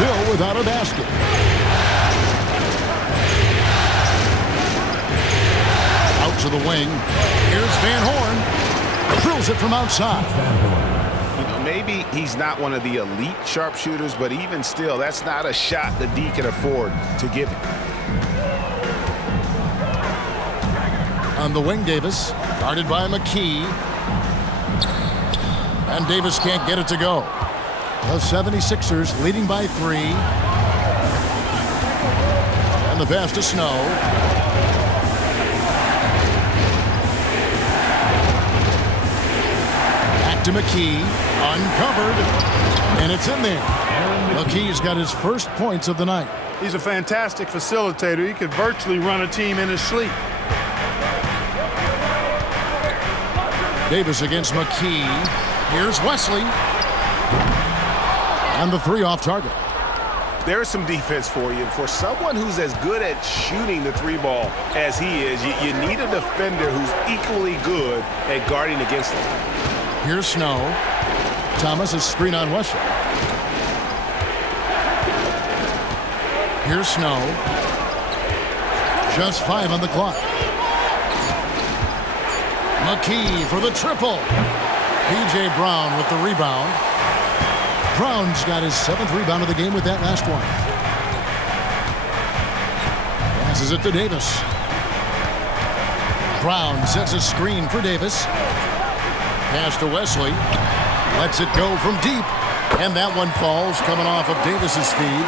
Still without a basket. Out to the wing. Here's Van Horn. Drills it from outside. You know, maybe he's not one of the elite sharpshooters, but even still, that's not a shot the D can afford to give him. On the wing, Davis. Guarded by McKee. And Davis can't get it to go. The 76ers leading by 3. And the pass to Snow. Back to McKee. Uncovered. And it's in there. McKee's got his first points of the night. He's a fantastic facilitator. He could virtually run a team in his sleep. Davis against McKee. Here's Wesley. And the 3 off target. There's some defense for you. For someone who's as good at shooting the 3 ball as he is, you need a defender who's equally good at guarding against him. Here's Snow. Thomas is screen on Wesley. Here's Snow. Just 5 on the clock. McKee for the triple. P.J. Brown with the rebound. Brown's got his 7th rebound of the game with that last one. Passes it to Davis. Brown sets a screen for Davis. Pass to Wesley. Lets it go from deep. And that one falls coming off of Davis's feed.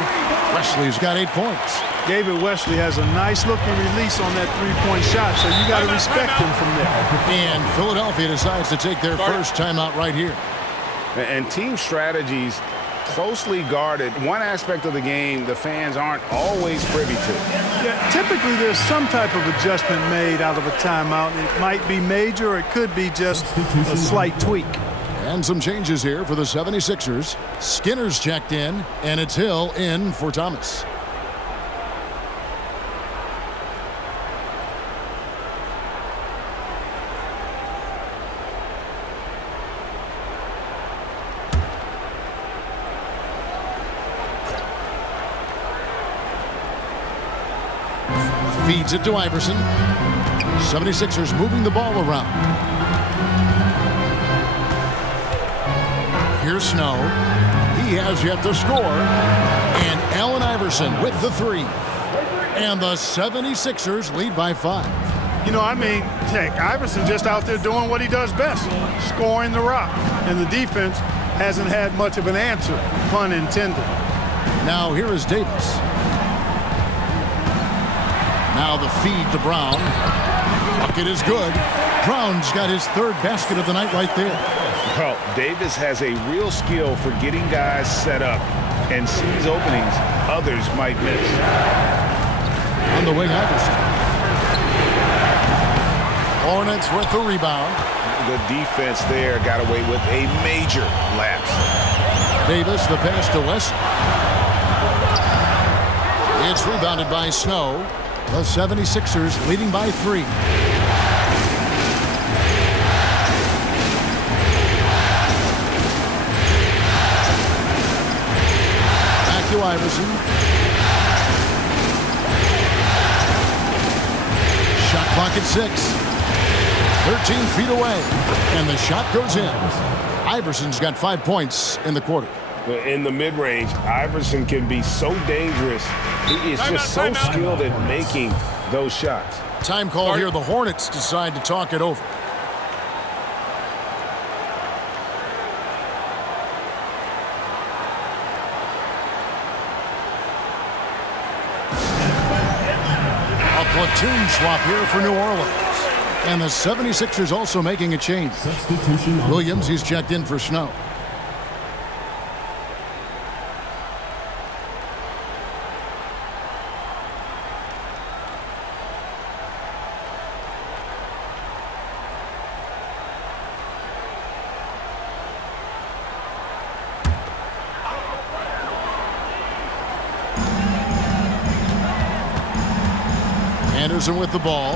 Wesley's got 8 points. David Wesley has a nice looking release on that 3-point shot, so you got to respect him from there. And Philadelphia decides to take their first timeout right here. And team strategies closely guarded. One aspect of the game the fans aren't always privy to. Yeah, typically there's some type of adjustment made out of a timeout. It might be major or it could be just a slight tweak. And some changes here for the 76ers. Skinner's checked in, and it's Hill in for Thomas. Feeds it to Iverson. 76ers moving the ball around. Here's Snow. He has yet to score. And Allen Iverson with the 3. And the 76ers lead by 5. You know, I mean, heck, Iverson just out there doing what he does best, scoring the rock. And the defense hasn't had much of an answer, pun intended. Now here is Davis. Now the feed to Brown. Bucket is good. Brown's got his 3rd basket of the night right there. Well, Davis has a real skill for getting guys set up and sees openings others might miss. On the wing, Iverson. Hornets with the rebound. The defense there got away with a major lapse. Davis, the pass to West. It's rebounded by Snow. The 76ers leading by 3. Back to Iverson. Shot clock at 6. 13 feet away. And the shot goes in. Iverson's got 5 points in the quarter. In the mid-range, Iverson can be so dangerous. He is just so skilled at making those shots. Time call here. The Hornets decide to talk it over. A platoon swap here for New Orleans. And the 76ers also making a change. Williams, he's checked in for Snow. Anderson with the ball.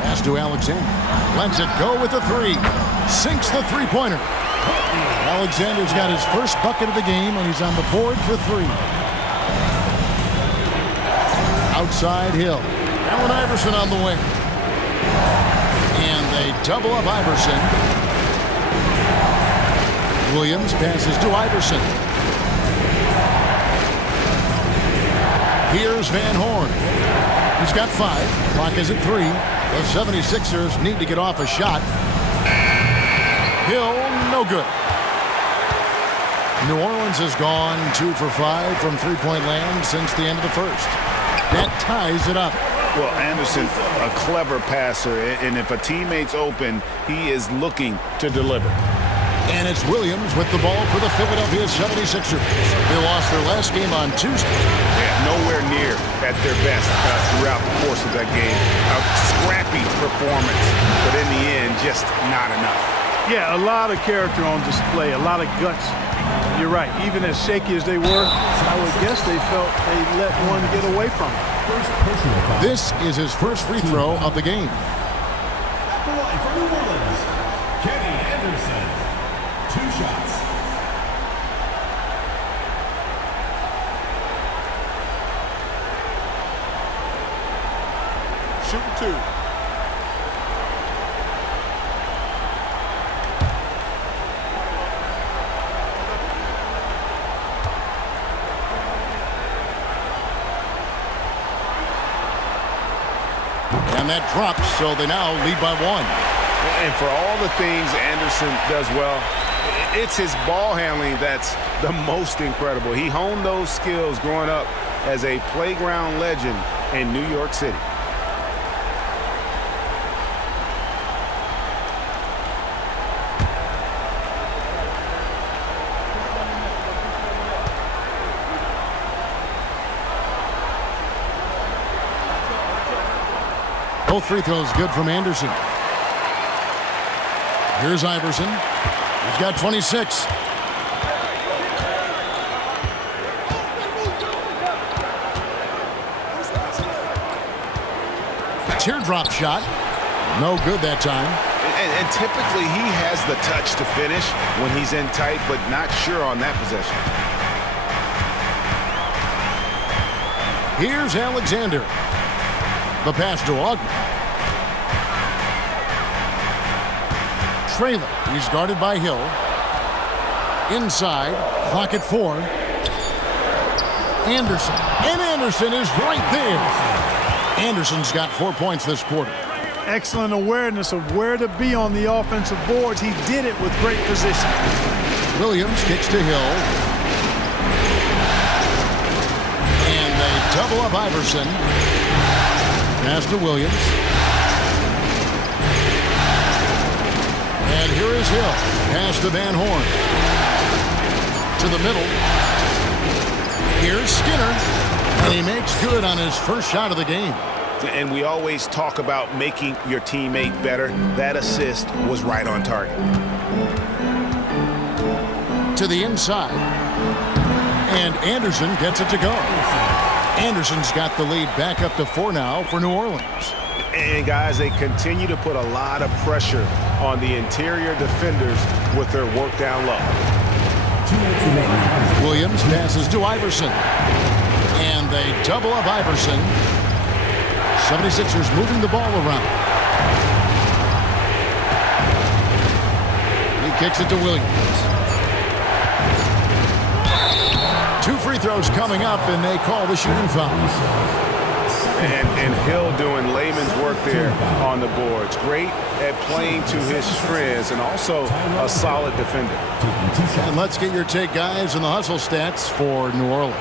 Pass to Alexander. Lets it go with the 3. Sinks the 3-pointer. Alexander's got his first bucket of the game, and he's on the board for 3. Outside Hill. Allen Iverson on the wing. And they double up Iverson. Williams passes to Iverson. Here's Van Horn. He's got 5. Clock is at 3. The 76ers need to get off a shot. Hill, no good. New Orleans has gone 2 for 5 from three-point land since the end of the first. That ties it up. Well, Anderson, a clever passer, and if a teammate's open, he is looking to deliver. And it's Williams with the ball for the Philadelphia 76ers. They lost their last game on Tuesday. Yeah, nowhere near at their best throughout the course of that game. A scrappy performance, but in the end, just not enough. Yeah, a lot of character on display, a lot of guts. You're right. Even as shaky as they were, I would guess they felt they let one get away from them. This is his first free throw of the game. At the line for New Orleans, Kenny Anderson. 2 shots. Shooting 2. And that drops, so they now lead by 1. And for all the things Anderson does well, it's his ball handling that's the most incredible. He honed those skills growing up as a playground legend in New York City. Both free throws good from Anderson. Here's Iverson. He's got 26. Teardrop shot. No good that time. And typically he has the touch to finish when he's in tight, but not sure on that possession. Here's Alexander. The pass to Ogden. Traylor. He's guarded by Hill. Inside. Clock at 4. Anderson. And Anderson is right there. Anderson's got 4 points this quarter. Excellent awareness of where to be on the offensive boards. He did it with great position. Williams kicks to Hill. And they double up Iverson. Pass to Williams. And here is Hill. Pass to Van Horn. To the middle. Here's Skinner. And he makes good on his first shot of the game. And we always talk about making your teammate better. That assist was right on target. To the inside. And Anderson gets it to go. Anderson's got the lead back up to 4 now for New Orleans. And guys, they continue to put a lot of pressure on the interior defenders with their work down low. Williams passes to Iverson. And they double up Iverson. 76ers moving the ball around. He kicks it to Williams. 2 free throws coming up, and they call the shooting foul. And Hill doing layman's work there on the boards. Great at playing to his strengths and also a solid defender. And let's get your take, guys, on the hustle stats for New Orleans.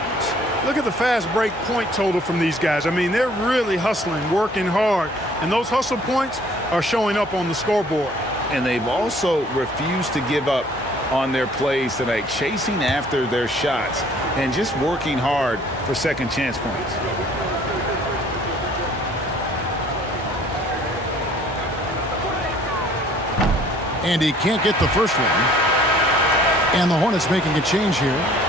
Look at the fast break point total from these guys. I mean, they're really hustling, working hard, and those hustle points are showing up on the scoreboard. And they've also refused to give up on their plays tonight, chasing after their shots and just working hard for second chance points. And he can't get the first one. And the Hornets making a change here.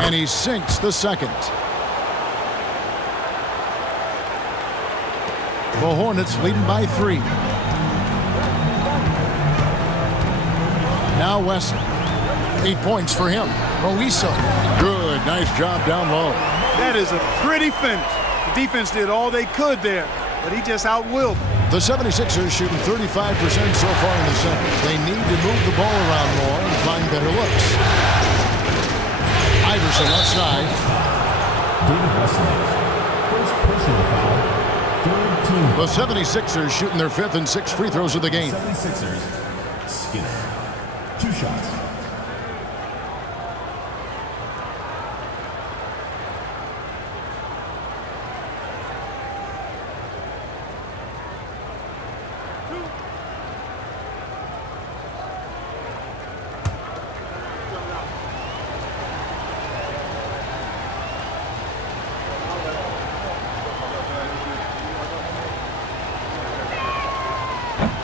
And he sinks the second. The Hornets leading by 3. Now Wesley. 8 points for him. Moiso. Good. Nice job down low. That is a pretty finish. The defense did all they could there, but he just outwilled them. The 76ers shooting 35% so far in the second. They need to move the ball around more and find better looks. Iverson left side. David Wesley. First personal foul. Third team. The 76ers shooting their 5th and 6th free throws of the game. 76ers. Skinner. 2 shots.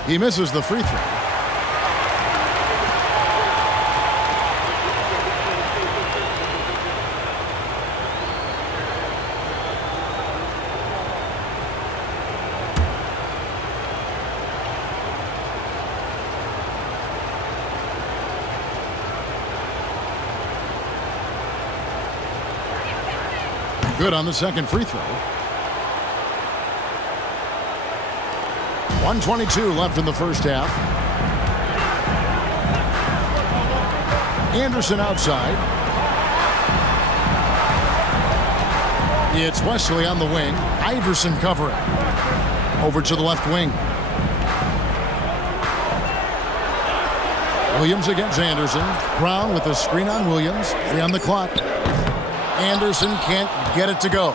He misses the free throw. Good on the second free throw. 1:22 left in the first half. Anderson outside. It's Wesley on the wing. Iverson covering. Over to the left wing. Williams against Anderson. Brown with the screen on Williams. 3 on the clock. Anderson can't get it to go.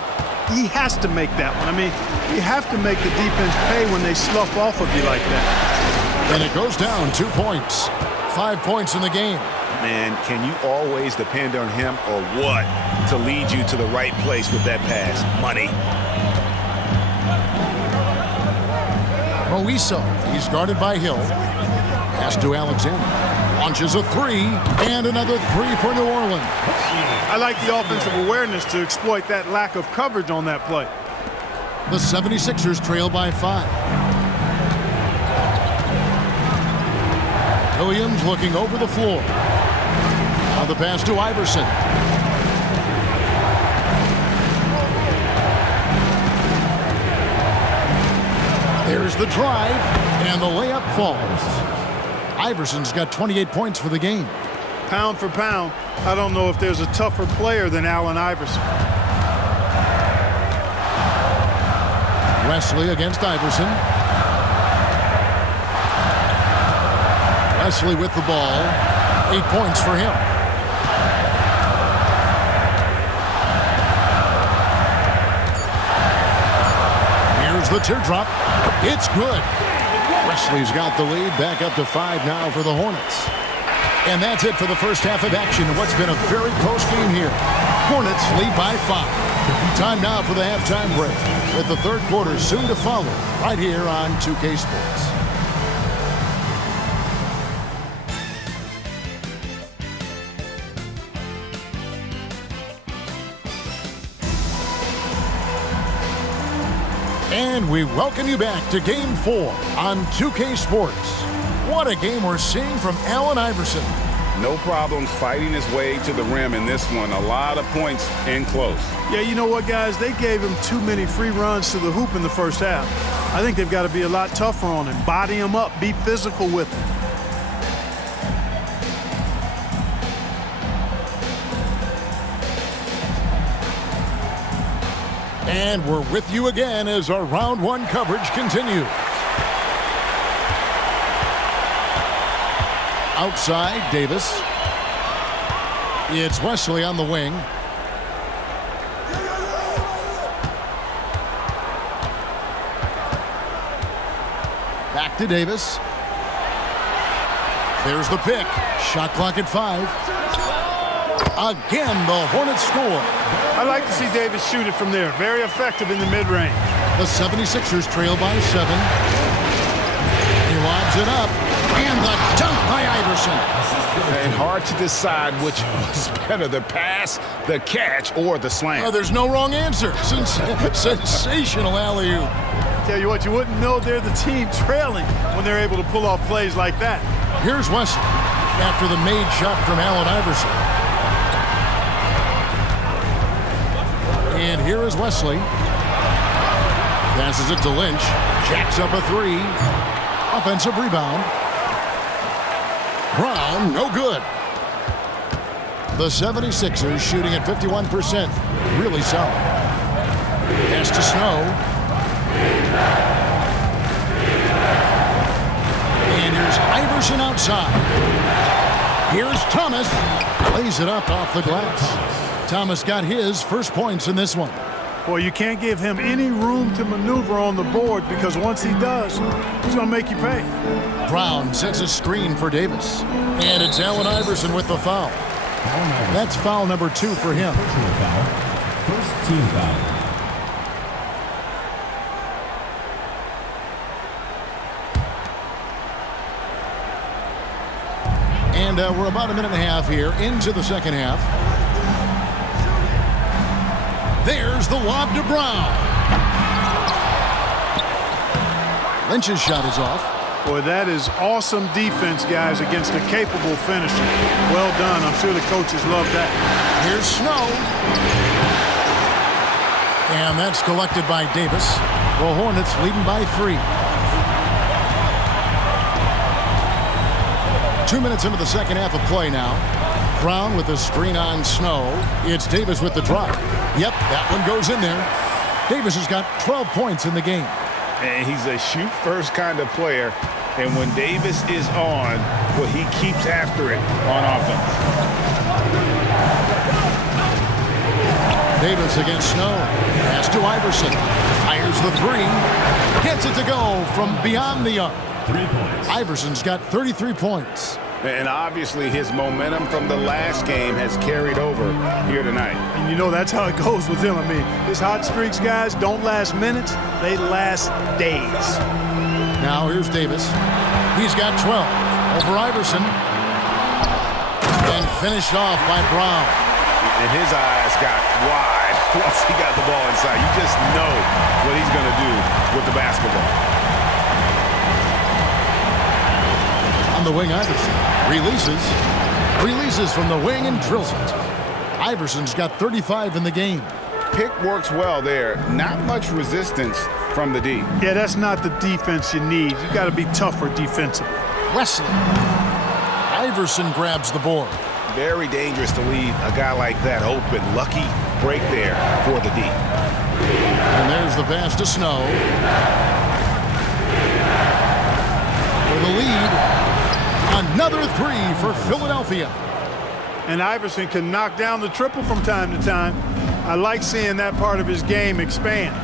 He has to make that one. I mean, you have to make the defense pay when they slough off of you like that. And it goes down 2 points. 5 points in the game. Man, can you always depend on him or what to lead you to the right place with that pass? Money. Moiso, he's guarded by Hill. Pass to Alexander. Launches a 3, and another 3 for New Orleans. I like the offensive awareness to exploit that lack of coverage on that play. The 76ers trail by 5. Williams looking over the floor. Now the pass to Iverson. There's the drive, and the layup falls. Iverson's got 28 points for the game. Pound for pound, I don't know if there's a tougher player than Allen Iverson. Wesley against Iverson. Wesley with the ball. 8 points for him. Here's the teardrop. It's good. Wesley's got the lead, back up to 5 now for the Hornets. And that's it for the first half of action in what's been a very close game here. Hornets lead by 5. Time now for the halftime break, with the third quarter soon to follow right here on 2K Sports. And we welcome you back to Game 4 on 2K Sports. What a game we're seeing from Allen Iverson. No problems fighting his way to the rim in this one. A lot of points in close. Yeah, you know what, guys? They gave him too many free runs to the hoop in the first half. I think they've got to be a lot tougher on him. Body him up. Be physical with him. And we're with you again as our round 1 coverage continues. Outside, Davis. It's Wesley on the wing. Back to Davis. There's the pick. Shot clock at 5. Again, the Hornets score. I like to see Davis shoot it from there. Very effective in the mid-range. The 76ers trail by 7. He lobs it up. And the dunk by Iverson. And hard to decide which was better, the pass, the catch, or the slam. Oh, there's no wrong answer. Sensational alley-oop. Tell you what, you wouldn't know they're the team trailing when they're able to pull off plays like that. Here's Wesley after the made shot from Allen Iverson. And here is Wesley. Passes it to Lynch. Jacks up a three. Offensive rebound. Brown, no good. The 76ers shooting at 51%. Really solid. Pass to Snow. And here's Iverson outside. Here's Thomas. Lays it up off the glass. Thomas got his first points in this one. Boy, you can't give him any room to maneuver on the board because once he does, he's going to make you pay. Brown sets a screen for Davis. And it's Allen Iverson with the foul. That's foul number 2 for him. Personal foul. First team foul. And we're about a minute and a half here into the second half. There's the lob to Brown. Lynch's shot is off. Boy, that is awesome defense, guys, against a capable finisher. Well done. I'm sure the coaches love that. Here's Snow. And that's collected by Davis. The Hornets leading by 3. 2 minutes into the second half of play now. Brown with the screen on Snow. It's Davis with the drop. Yep, that one goes in there. Davis has got 12 points in the game. And he's a shoot-first kind of player. And when Davis is on, well, he keeps after it on offense. Davis against Snow. Pass to Iverson. Fires the three. Gets it to go from beyond the arc. 3 points. Iverson's got 33 points. And obviously his momentum from the last game has carried over here tonight. And you know that's how it goes with him. I mean, his hot streaks, guys, don't last minutes. They last days. Now here's Davis. He's got 12 over Iverson. And finished off by Brown. And his eyes got wide once he got the ball inside. You just know what he's going to do with the basketball. On the wing, Iverson releases from the wing and drills it. Iverson's got 35 in the game. Pick works well there. Not much resistance from the D. Yeah, that's not the defense you need. You got to be tougher defensively. Wesley. Iverson grabs the board. Very dangerous to leave a guy like that open. Lucky break there for the D. And there's the pass to Snow. For the lead. Another three for Philadelphia. And Iverson can knock down the triple from time to time. I like seeing that part of his game expand.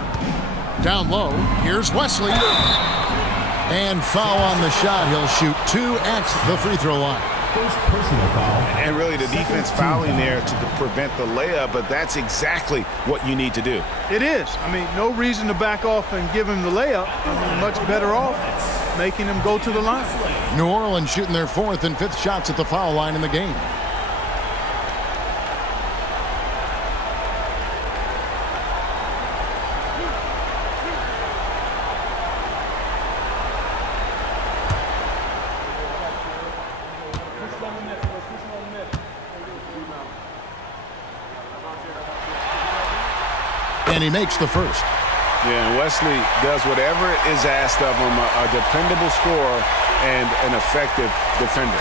Down low, here's Wesley. And foul on the shot. He'll shoot 2 at the free throw line. First personal foul. And really the defense fouling there to prevent the layup, but that's exactly what you need to do. It is. I mean, no reason to back off and give him the layup. I mean, much better off making him go to the line. New Orleans shooting their 4th and 5th shots at the foul line in the game. And he makes the first. Yeah, and Wesley does whatever is asked of him, a dependable scorer and an effective defender.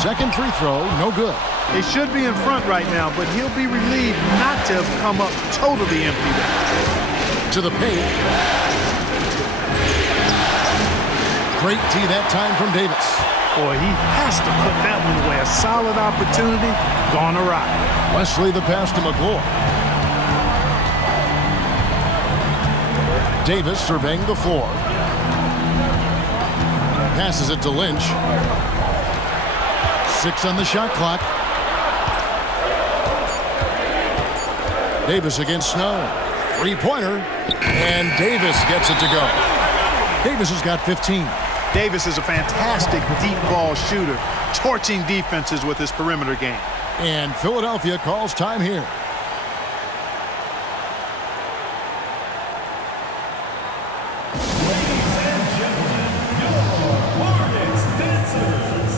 Second free throw, no good. They should be in front right now, but he'll be relieved not to have come up totally empty there. To the paint. Great D that time from Davis. Boy, he has to put that one away. A solid opportunity, gone awry. Wesley the pass to McGlory. Davis surveying the floor. Passes it to Lynch. 6 on the shot clock. Davis against Snow. Three-pointer. And Davis gets it to go. Davis has got 15. Davis is a fantastic deep ball shooter, torching defenses with his perimeter game. And Philadelphia calls time here. Ladies and gentlemen, your Hornets dancers.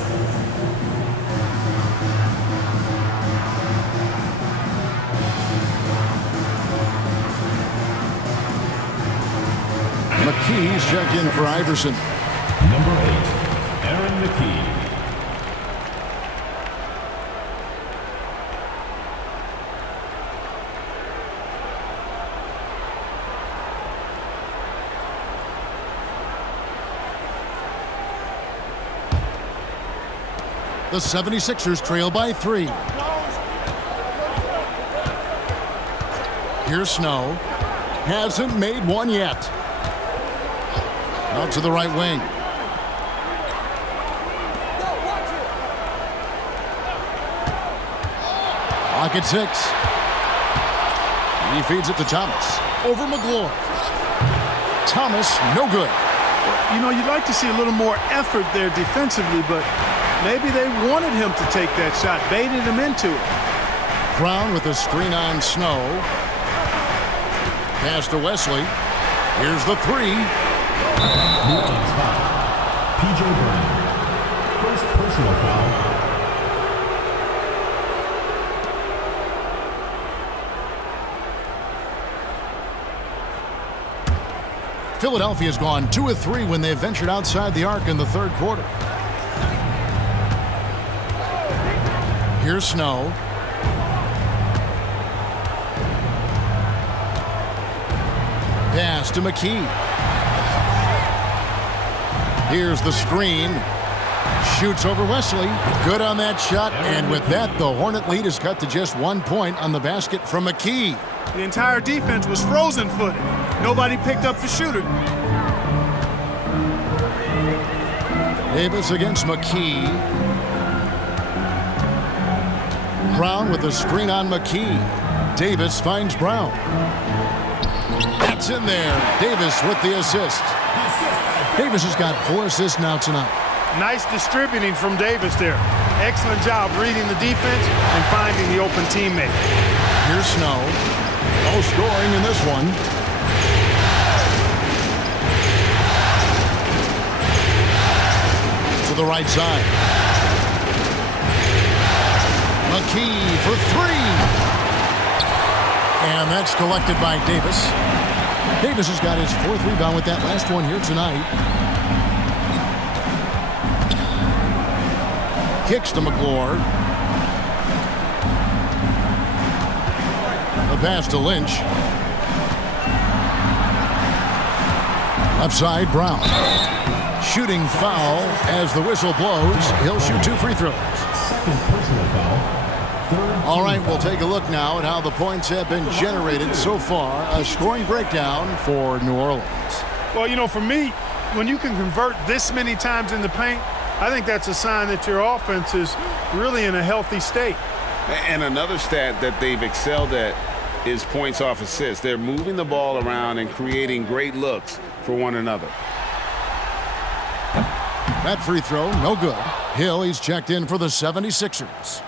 McKee's checked in for Iverson. Number 8, Aaron McKee. The 76ers trail by 3. Here's Snow. Hasn't made one yet. Out to the right wing. Clock at 6. He feeds it to Thomas. Over McGlory. Thomas, no good. You know, you'd like to see a little more effort there defensively, but maybe they wanted him to take that shot, baited him into it. Brown with a screen on Snow. Pass to Wesley. Here's the 3. New Orleans foul. P.J. Brown. First personal foul. Philadelphia's gone 2 of 3 when they ventured outside the arc in the third quarter. Here's Snow. Pass to McKee. Here's the screen. Shoots over Wesley. Good on that shot. And with that, the Hornet lead is cut to just 1 point on the basket from McKee. The entire defense was frozen-footed. Nobody picked up the shooter. Davis against McKee. Brown with a screen on McKee. Davis finds Brown. That's in there. Davis with the assist. Davis has got 4 assists now tonight. Nice distributing from Davis there. Excellent job reading the defense and finding the open teammate. Here's Snow. No scoring in this one. To the right side. McKee for 3. And that's collected by Davis. Davis has got his 4th rebound with that last one here tonight. Kicks to McGlory. The pass to Lynch. Left side, Brown. Shooting foul as the whistle blows. He'll shoot 2 free throws. Second personal foul. All right, we'll take a look now at how the points have been generated so far. A scoring breakdown for New Orleans. Well, you know, for me, when you can convert this many times in the paint, I think that's a sign that your offense is really in a healthy state. And another stat that they've excelled at is points off assists. They're moving the ball around and creating great looks for one another. That free throw, no good. Hill, he's checked in for the 76ers.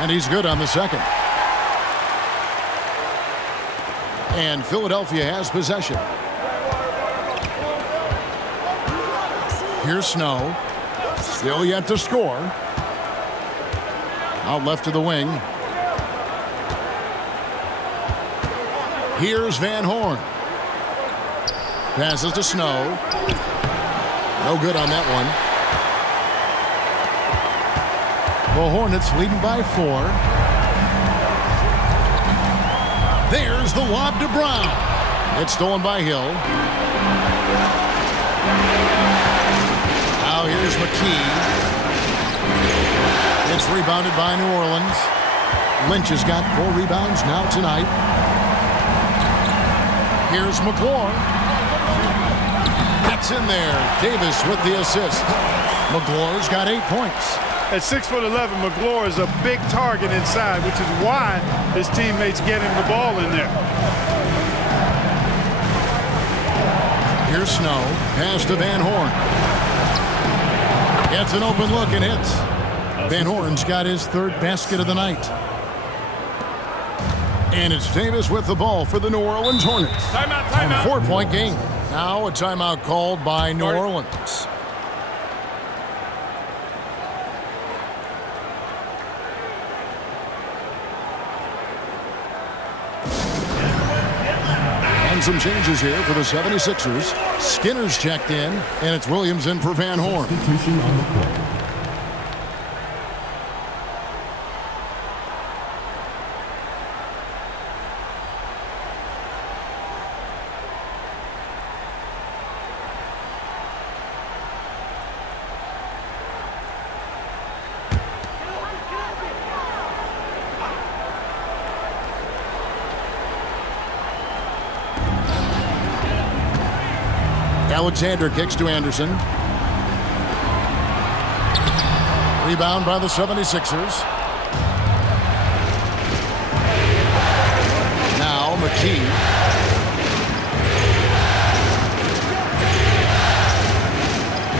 And he's good on the second. And Philadelphia has possession. Here's Snow. Still yet to score. Out left to the wing. Here's Van Horn. Passes to Snow. No good on that one. The Hornets leading by 4. There's the lob to Brown. It's stolen by Hill. Now here's McKee. It's rebounded by New Orleans. Lynch has got 4 rebounds now tonight. Here's McClure. Gets in there. Davis with the assist. McClure's got 8 points. At 6'11", McClure is a big target inside, which is why his teammates get him the ball in there. Here's Snow. Pass to Van Horn. Gets an open look and hits. Van Horn's got his 3rd basket of the night. And it's Davis with the ball for the New Orleans Hornets. Timeout, timeout. 4-point game. Now a timeout called by New Orleans. And some changes here for the 76ers. Skinner's checked in, and it's Williams in for Van Horn. Substitution on the court. Alexander kicks to Anderson. Rebound by the 76ers. Now McKee.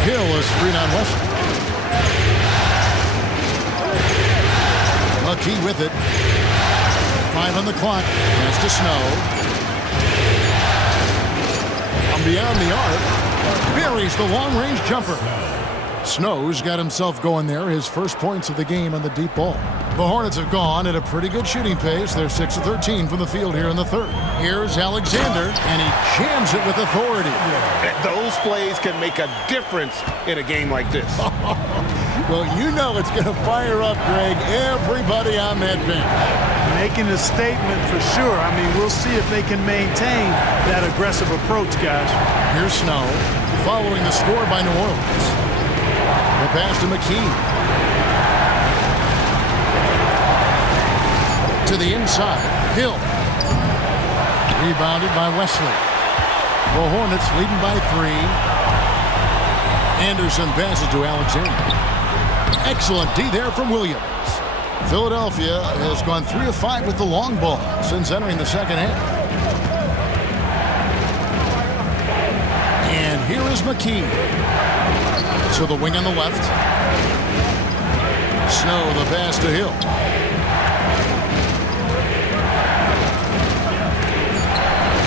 Hill is screen on Wesley. McKee with it. 5 on the clock. Pass to Snow. Beyond the arc, buries the long-range jumper. Snow's got himself going there, his first points of the game on the deep ball. The Hornets have gone at a pretty good shooting pace. They're 6 of 13 from the field here in the 3rd. Here's Alexander, and he jams it with authority. Those plays can make a difference in a game like this. Well, you know it's going to fire up, Greg, everybody on that bench. Making a statement for sure. I mean, we'll see if they can maintain that aggressive approach, guys. Here's Snow, following the score by New Orleans. The pass to McKee. To the inside, Hill. Rebounded by Wesley. The Hornets leading by 3. Anderson passes to Alexander. Excellent D there from Williams. Philadelphia has gone 3 of 5 with the long ball since entering the second half. And here is McKee. To the wing on the left. Snow, the pass to Hill.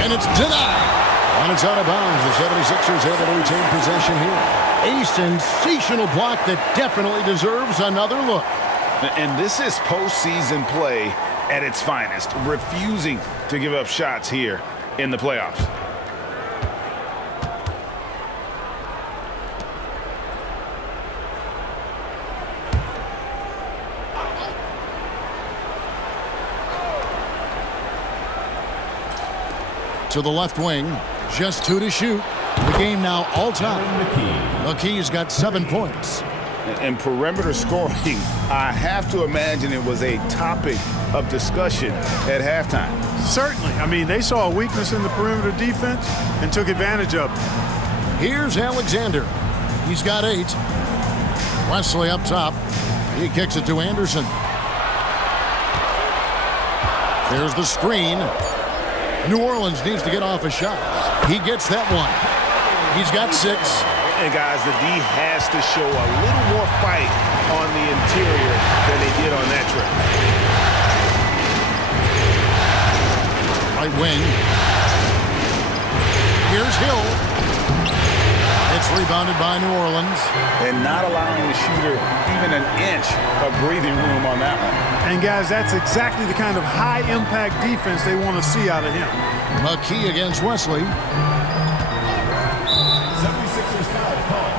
And it's denied. And it's out of bounds. The 76ers able to retain possession here. A sensational block that definitely deserves another look. And this is postseason play at its finest, refusing to give up shots here in the playoffs. To the left wing, just 2 to shoot. The game now all time. McKee's got 7 points. And perimeter scoring, I have to imagine it was a topic of discussion at halftime. Certainly. I mean, they saw a weakness in the perimeter defense and took advantage of it. Here's Alexander. He's got 8. Wesley up top. He kicks it to Anderson. There's the screen. New Orleans needs to get off a shot. He gets that one. He's got 6. And guys, the D has to show a little more fight on the interior than they did on that trip. Right wing. Here's Hill. It's rebounded by New Orleans. And not allowing the shooter even an inch of breathing room on that one. And guys, that's exactly the kind of high-impact defense they want to see out of him. McKee against Wesley. 76ers foul call.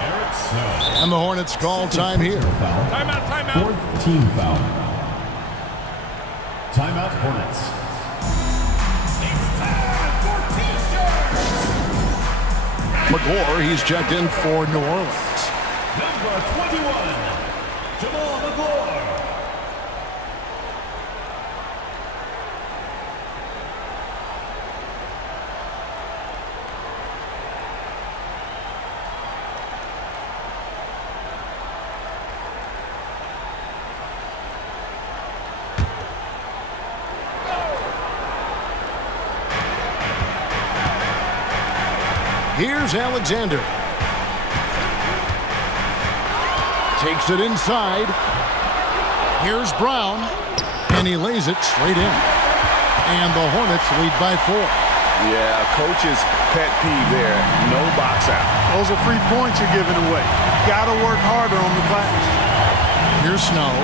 Eric Snow. And the Hornets call time here. Timeout, timeout. 4th team foul. Timeout Hornets. McGlure, he's checked in for New Orleans. Number 21, Jamal McGlure. Here's Alexander. Takes it inside. Here's Brown. And he lays it straight in. And the Hornets lead by 4. Yeah, coach's pet peeve there. No box out. Those are free points you're giving away. Got to work harder on the glass. Here's Snow.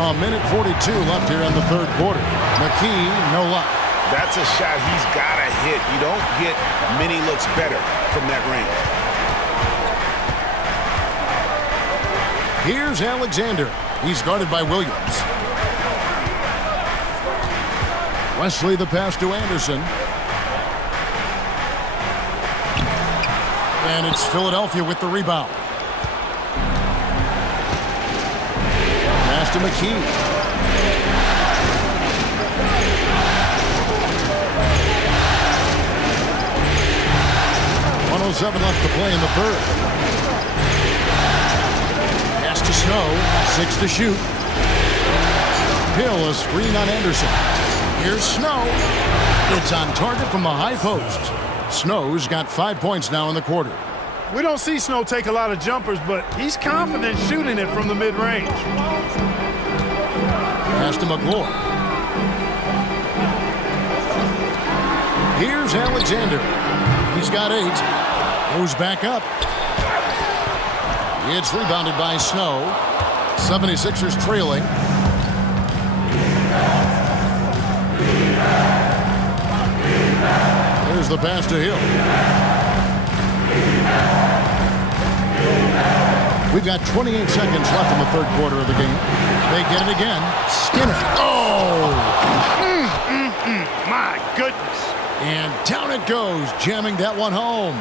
A minute 42 left here in the third quarter. McKee, no luck. That's a shot he's got to hit. You don't get many looks better from that range. Here's Alexander. He's guarded by Williams. Wesley the pass to Anderson. And it's Philadelphia with the rebound. Pass to McKee. 1:07 left to play in the third. Pass to Snow. 6 to shoot. Hill, a screen on Anderson. Here's Snow. It's on target from the high post. Snow's got 5 points now in the quarter. We don't see Snow take a lot of jumpers, but he's confident shooting it from the mid-range. Pass to McGlure. Here's Alexander. He's got 8. Goes back up. It's rebounded by Snow. 76ers trailing. There's the pass to Hill. We've got 28 seconds left in the third quarter of the game. They get it again. Skinner. Oh! My goodness. And down it goes, jamming that one home.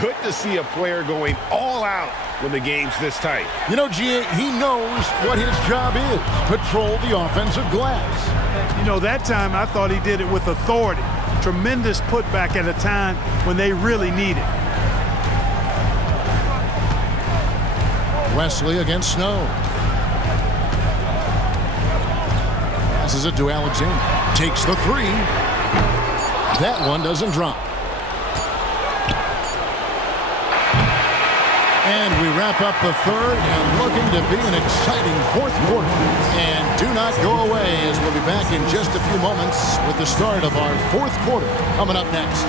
Good to see a player going all out when the game's this tight. You know, G.A., he knows what his job is. Patrol the offensive glass. You know, that time I thought he did it with authority. Tremendous putback at a time when they really need it. Wesley against Snow. Passes it to Alexander. Takes the 3. That one doesn't drop. And we wrap up the third and looking to be an exciting fourth quarter. And do not go away as we'll be back in just a few moments with the start of our fourth quarter coming up next.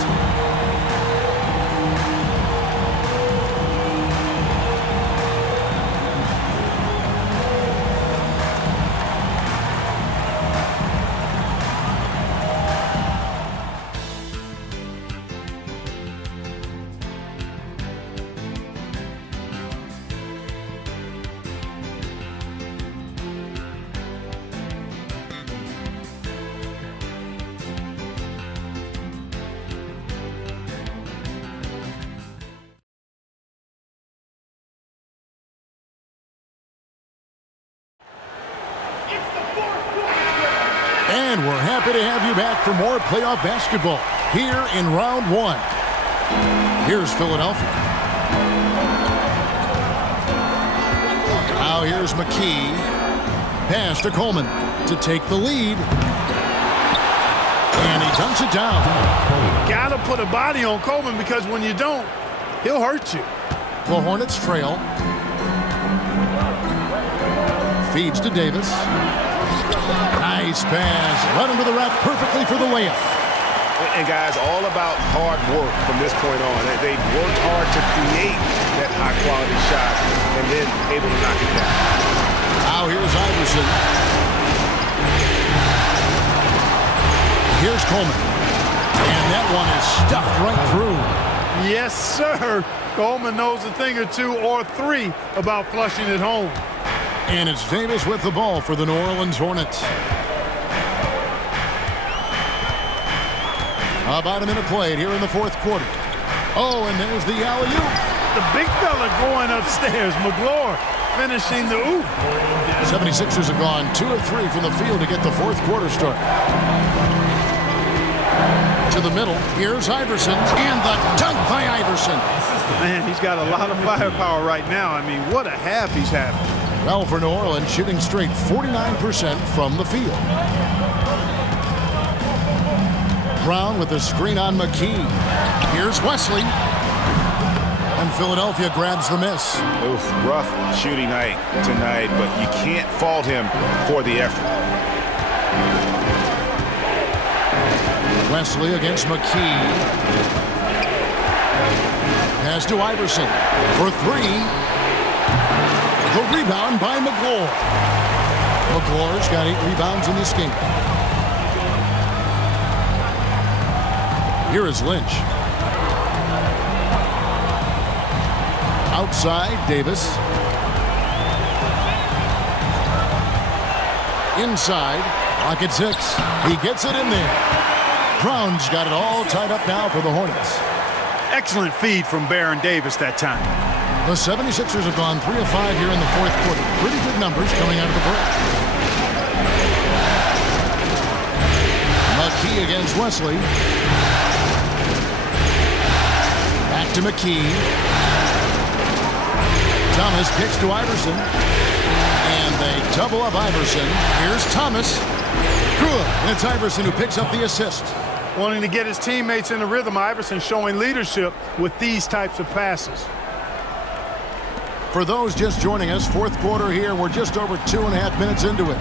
And we're happy to have you back for more playoff basketball here in round 1. Here's Philadelphia. Now here's McKee. Pass to Coleman to take the lead. And he dunks it down. Got to put a body on Coleman because when you don't, he'll hurt you. The Hornets trail. Feeds to Davis. Nice pass. Run into the rack perfectly for the layup. And guys, all about hard work from this point on. They worked hard to create that high-quality shot and then able to knock it down. Now here's Iverson. Here's Coleman. And that one is stuffed right through. Yes, sir. Coleman knows a thing or two or 3 about flushing it home. And it's Davis with the ball for the New Orleans Hornets. About a minute played here in the fourth quarter. Oh, and there's the alley-oop. The big fella going upstairs. McGlory finishing the oop. 76ers have gone 2 of 3 from the field to get the fourth quarter started. To the middle. Here's Iverson. And the dunk by Iverson. Man, he's got a lot of firepower right now. I mean, what a half he's having. Well, for New Orleans, shooting straight 49% from the field. Brown with the screen on McKee. Here's Wesley. And Philadelphia grabs the miss. Oof, rough shooting night tonight, but you can't fault him for the effort. Wesley against McKee. Pass to Iverson for 3. The rebound by McGlory. McGlory's got 8 rebounds in this game. Here is Lynch. Outside, Davis. Inside, clock at 6. He gets it in there. Brown's got it all tied up now for the Hornets. Excellent feed from Baron Davis that time. The 76ers have gone 3 of 5 here in the fourth quarter. Pretty good numbers coming out of the break. McKee against Wesley. Back to McKee. Thomas kicks to Iverson. And they double up Iverson. Here's Thomas. Good. And it's Iverson who picks up the assist. Wanting to get his teammates in the rhythm, Iverson showing leadership with these types of passes. For those just joining us, fourth quarter here. We're just over 2.5 minutes into it.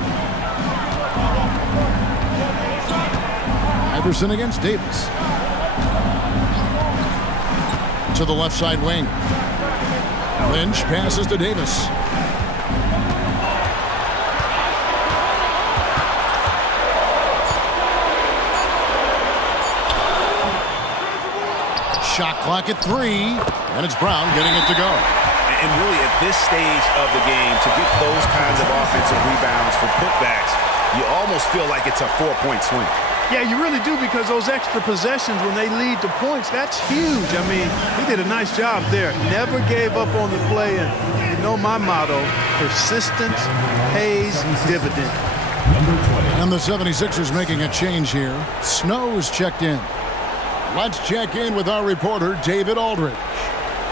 Iverson against Davis. To the left side wing. Lynch passes to Davis. Shot clock at 3. And it's Brown getting it to go. And really at this stage of the game, to get those kinds of offensive rebounds for putbacks, you almost feel like it's a 4-point swing. Yeah, you really do, because those extra possessions when they lead to points, that's huge. I mean, he did a nice job there. Never gave up on the play. And you know my motto, persistence pays dividend. And the 76ers making a change here. Snow's checked in. Let's check in with our reporter, David Aldridge.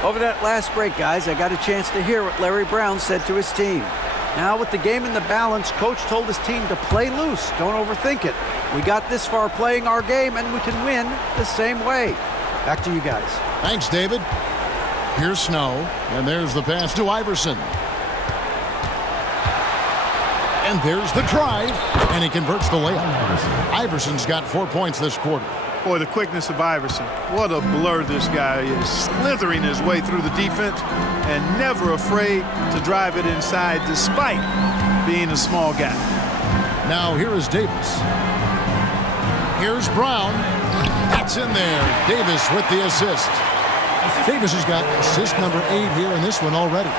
Over that last break, guys, I got a chance to hear what Larry Brown said to his team. Now with the game in the balance, coach told his team to play loose. Don't overthink it. We got this far playing our game, and we can win the same way. Back to you guys. Thanks, David. Here's Snow, and there's the pass to Iverson. And there's the drive, and he converts the layup. Iverson's got 4 points this quarter. Boy, the quickness of Iverson. What a blur this guy is. Slithering his way through the defense and never afraid to drive it inside despite being a small guy. Now here is Davis. Here's Brown. That's in there. Davis with the assist. Davis has got assist number 8 here in this one already.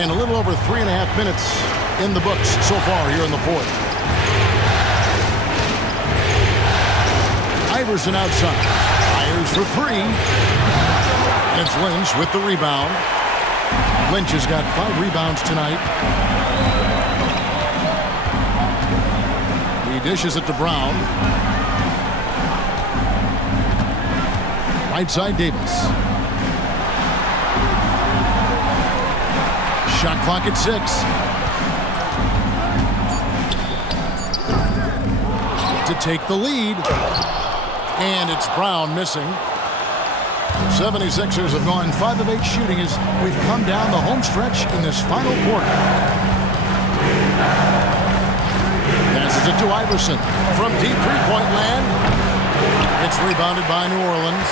And a little over 3.5 minutes in the books so far here in the fourth. Iverson outside. Fires for 3. And it's Lynch with the rebound. Lynch has got 5 rebounds tonight. He dishes it to Brown. Right side Davis. Shot clock at 6. To take the lead. And it's Brown missing. 76ers have gone 5 of 8 shooting as we've come down the home stretch in this final quarter. Passes it to Iverson from deep three-point land. It's rebounded by New Orleans.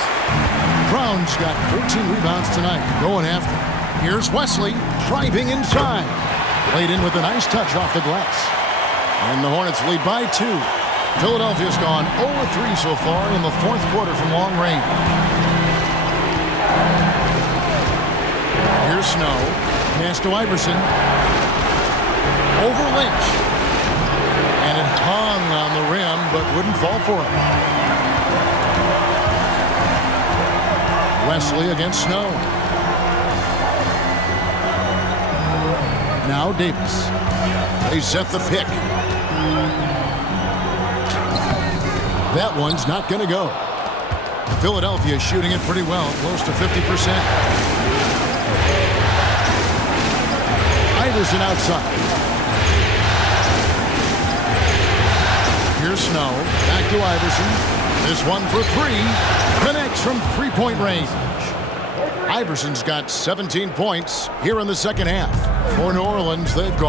Brown's got 14 rebounds tonight. Going after. Here's Wesley driving inside. Played in with a nice touch off the glass. And the Hornets lead by 2. Philadelphia's gone 0-3 so far in the fourth quarter from long range. Here's Snow. Pass to Iverson. Over Lynch. And it hung on the rim, but wouldn't fall for him. Wesley against Snow. Now Davis. They set the pick. That one's not going to go. Philadelphia shooting it pretty well, close to 50%. Iverson outside. Here's Snow. Back to Iverson. This one for three. Connects from three-point range. Iverson's got 17 points here in the second half. For New Orleans, they've gone